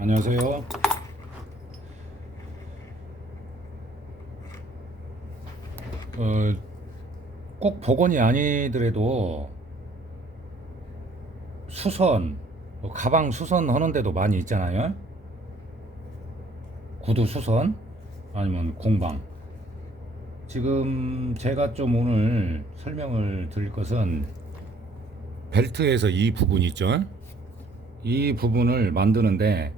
안녕하세요. 어, 꼭 복원이 아니더라도 수선, 가방 수선 하는 데도 많이 있잖아요. 구두 수선, 아니면 공방. 지금 제가 좀 오늘 설명을 드릴 것은 벨트에서 이 부분 있죠. 이 부분을 만드는데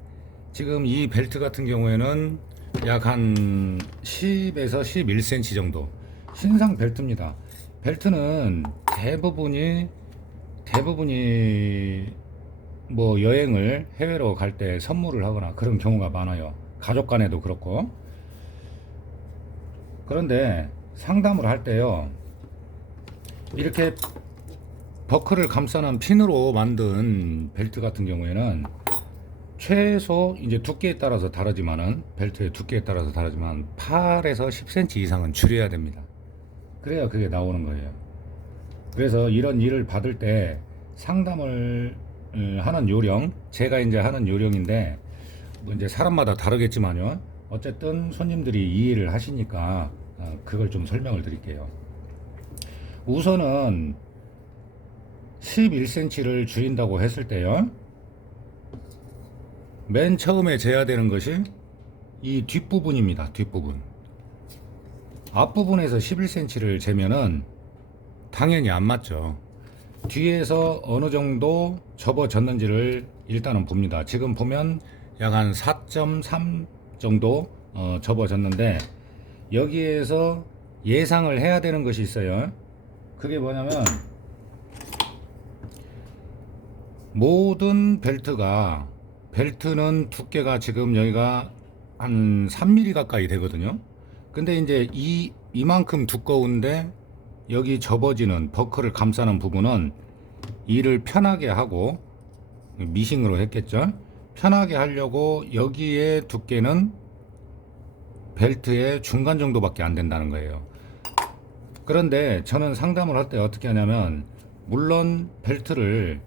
지금 이 벨트 같은 경우에는 약 한 10에서 11cm 정도 신상 벨트입니다. 벨트는 대부분이 뭐 여행을 해외로 갈 때 선물을 하거나 그런 경우가 많아요. 가족 간에도 그렇고. 그런데 상담을 할 때요, 이렇게 버클을 감싸는 핀으로 만든 벨트 같은 경우에는 최소 이제 두께에 따라서 다르지만은, 벨트의 두께에 따라서 다르지만 8에서 10cm 이상은 줄여야 됩니다. 그래야 그게 나오는 거예요. 그래서 이런 일을 받을 때 상담을 하는 요령, 제가 이제 하는 요령인데 뭐 이제 사람마다 다르겠지만요. 어쨌든 손님들이 이해를 하시니까 그걸 좀 설명을 드릴게요. 우선은 11cm를 줄인다고 했을 때요, 맨 처음에 재야 되는 것이 이 뒷부분입니다. 뒷부분. 앞부분에서 11cm를 재면은 당연히 안 맞죠. 뒤에서 어느 정도 접어졌는지를 일단은 봅니다. 지금 보면 약 한 4.3 정도 접어졌는데, 여기에서 예상을 해야 되는 것이 있어요. 그게 뭐냐면, 모든 벨트는 두께가 지금 여기가 한 3mm 가까이 되거든요. 근데 이제 이만큼 두꺼운데 여기 접어지는 버클을 감싸는 부분은 일을 편하게 하고, 미싱으로 했겠죠. 편하게 하려고 여기에 두께는 벨트의 중간 정도밖에 안 된다는 거예요. 그런데 저는 상담을 할 때 어떻게 하냐면, 물론 벨트를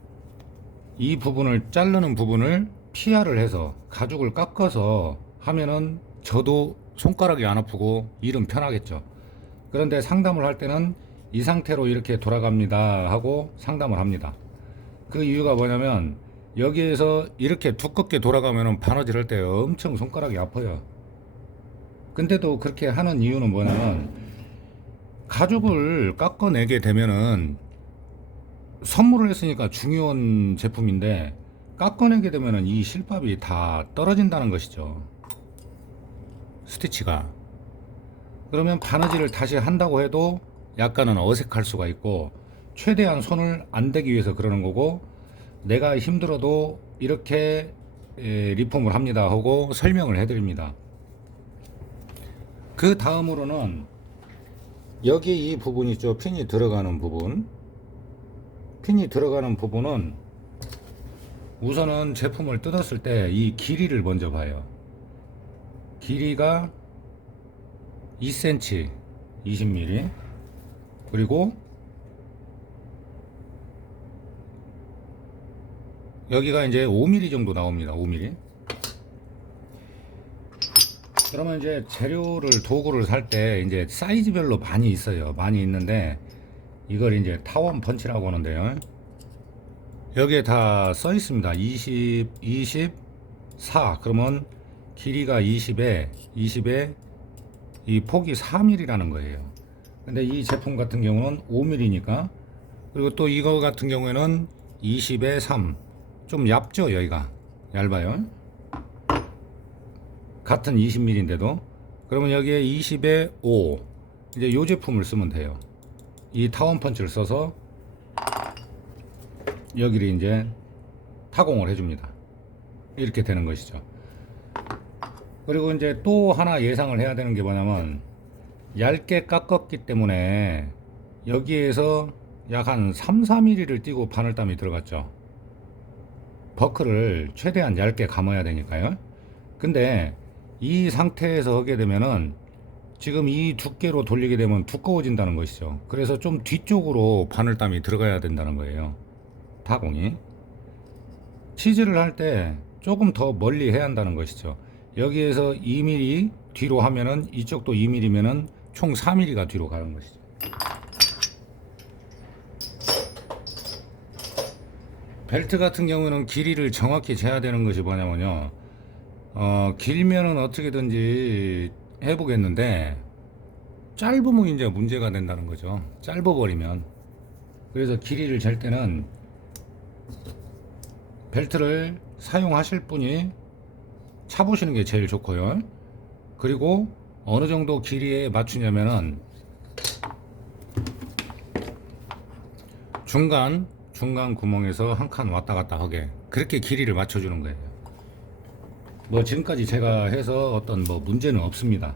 이 부분을 자르는 부분을 피하를 해서 가죽을 깎아서 하면은 저도 손가락이 안 아프고 일은 편하겠죠. 그런데 상담을 할 때는 이 상태로 이렇게 돌아갑니다 하고 상담을 합니다. 그 이유가 뭐냐면, 여기에서 이렇게 두껍게 돌아가면은 바느질 할 때 엄청 손가락이 아파요. 근데도 그렇게 하는 이유는 뭐냐면, 가죽을 깎아내게 되면은 선물을 했으니까 중요한 제품인데 깎아내게 되면은 이 실밥이 다 떨어진다는 것이죠. 스티치가. 그러면 바느질을 다시 한다고 해도 약간은 어색할 수가 있고, 최대한 손을 안 대기 위해서 그러는 거고, 내가 힘들어도 이렇게 리폼을 합니다 하고 설명을 해드립니다. 그 다음으로는 여기 이 부분 있죠. 핀이 들어가는 부분은 우선은 제품을 뜯었을 때 이 길이를 먼저 봐요. 길이가 2cm, 20mm. 그리고 여기가 이제 5mm 정도 나옵니다. 5mm. 그러면 이제 도구를 살 때 이제 사이즈별로 많이 있어요. 많이 있는데 이걸 이제 타원 펀치라고 하는데요. 여기에 다 써 있습니다. 24. 그러면 길이가 20에 이 폭이 4mm라는 거예요. 근데 이 제품 같은 경우는 5mm니까, 그리고 또 이거 같은 경우에는 20에 3. 좀 얇죠, 여기가. 얇아요. 같은 20mm인데도. 그러면 여기에 20에 5. 이제 이 제품을 쓰면 돼요. 이 타원 펀치를 써서 여기를 이제 타공을 해줍니다. 이렇게 되는 것이죠. 그리고 이제 또 하나 예상을 해야 되는 게 뭐냐면, 얇게 깎았기 때문에 여기에서 약 한 3, 4mm를 띄고 바늘땀이 들어갔죠. 버클을 최대한 얇게 감아야 되니까요. 근데 이 상태에서 하게 되면은 지금 이 두께로 돌리게 되면 두꺼워진다는 것이죠. 그래서 좀 뒤쪽으로 바늘땀이 들어가야 된다는 거예요. 타공이. 치즈를 할 때 조금 더 멀리 해야 한다는 것이죠. 여기에서 2mm 뒤로 하면은 이쪽도 2mm면은 총 4mm가 뒤로 가는 것이죠. 벨트 같은 경우는 길이를 정확히 재야 되는 것이 뭐냐면요. 길면은 어떻게든지 해보겠는데 짧으면 이제 문제가 된다는 거죠. 짧아버리면. 그래서 길이를 잴 때는 벨트를 사용하실 분이 차보시는 게 제일 좋고요. 그리고 어느 정도 길이에 맞추냐면은 중간 구멍에서 한 칸 왔다 갔다 하게 그렇게 길이를 맞춰주는 거예요. 뭐 지금까지 제가 해서 어떤 뭐 문제는 없습니다.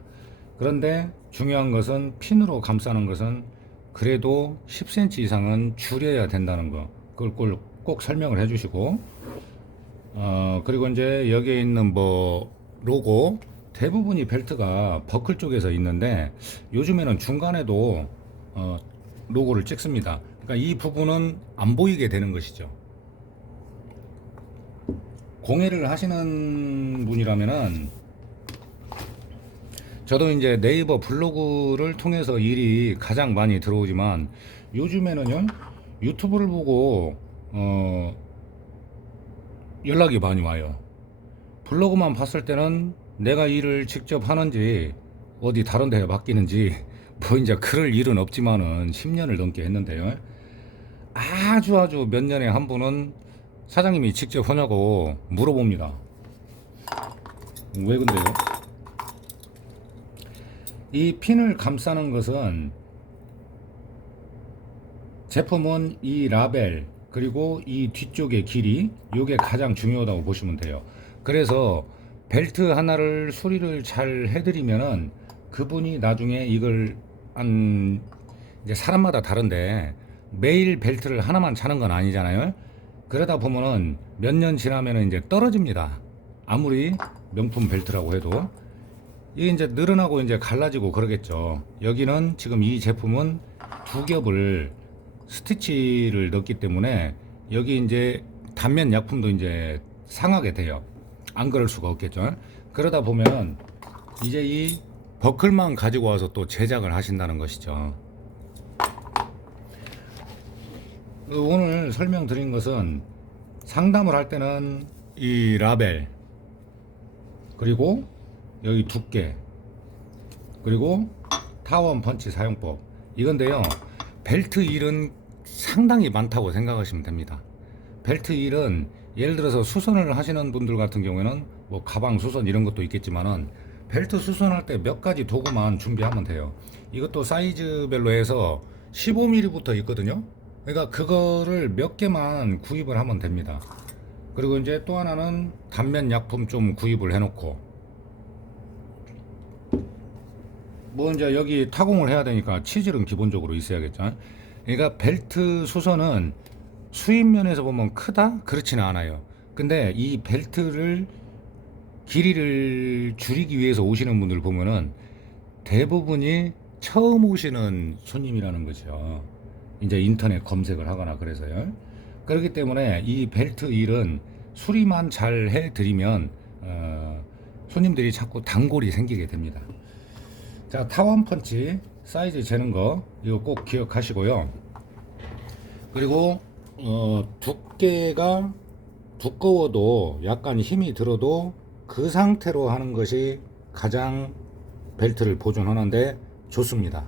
그런데 중요한 것은 핀으로 감싸는 것은 그래도 10cm 이상은 줄여야 된다는 거, 그걸 꼭 설명을 해주시고, 그리고 이제 여기에 있는 뭐 로고 대부분이 벨트가 버클 쪽에서 있는데 요즘에는 중간에도 로고를 찍습니다. 그러니까 이 부분은 안 보이게 되는 것이죠. 공예를 하시는 분이라면은, 저도 이제 네이버 블로그를 통해서 일이 가장 많이 들어오지만 요즘에는요 유튜브를 보고 연락이 많이 와요. 블로그만 봤을 때는 내가 일을 직접 하는지 어디 다른 데에 맡기는지 뭐 이제 그럴 일은 없지만은 10년을 넘게 했는데요. 아주 몇 년에 한 분은 사장님이 직접 하냐고 물어봅니다. 왜 근데요? 이 핀을 감싸는 것은 제품은 이 라벨 그리고 이 뒤쪽의 길이, 이게 가장 중요하다고 보시면 돼요. 그래서 벨트 하나를 수리를 잘 해드리면은 그분이 나중에 이걸 이제 사람마다 다른데 매일 벨트를 하나만 차는 건 아니잖아요. 그러다 보면은 몇 년 지나면은 이제 떨어집니다. 아무리 명품 벨트라고 해도 이게 이제 늘어나고 이제 갈라지고 그러겠죠. 여기는 지금 이 제품은 두 겹을 스티치를 넣기 때문에 여기 이제 단면 약품도 이제 상하게 돼요. 안 그럴 수가 없겠죠. 그러다 보면 이제 이 버클만 가지고 와서 또 제작을 하신다는 것이죠. 오늘 설명드린 것은 상담을 할 때는 이 라벨 그리고 여기 두께 그리고 타원 펀치 사용법 이건데요. 벨트 일은 상당히 많다고 생각하시면 됩니다. 벨트 일은 예를 들어서 수선을 하시는 분들 같은 경우에는 뭐 가방 수선 이런 것도 있겠지만은 벨트 수선할 때 몇 가지 도구만 준비하면 돼요. 이것도 사이즈별로 해서 15mm부터 있거든요. 그러니까 그거를 몇 개만 구입을 하면 됩니다. 그리고 이제 또 하나는 단면 약품 좀 구입을 해놓고 뭐 이제 여기 타공을 해야 되니까 치질은 기본적으로 있어야겠죠. 그러니까 벨트 수선은 수입면에서 보면 크다? 그렇지는 않아요. 근데 이 벨트를 길이를 줄이기 위해서 오시는 분들 보면은 대부분이 처음 오시는 손님이라는 거죠. 이제 인터넷 검색을 하거나 그래서요. 그렇기 때문에 이 벨트 일은 수리만 잘 해드리면 손님들이 자꾸 단골이 생기게 됩니다. 자, 타원 펀치 사이즈 재는 거 이거 꼭 기억하시고요. 그리고 두께가 두꺼워도 약간 힘이 들어도 그 상태로 하는 것이 가장 벨트를 보존하는데 좋습니다.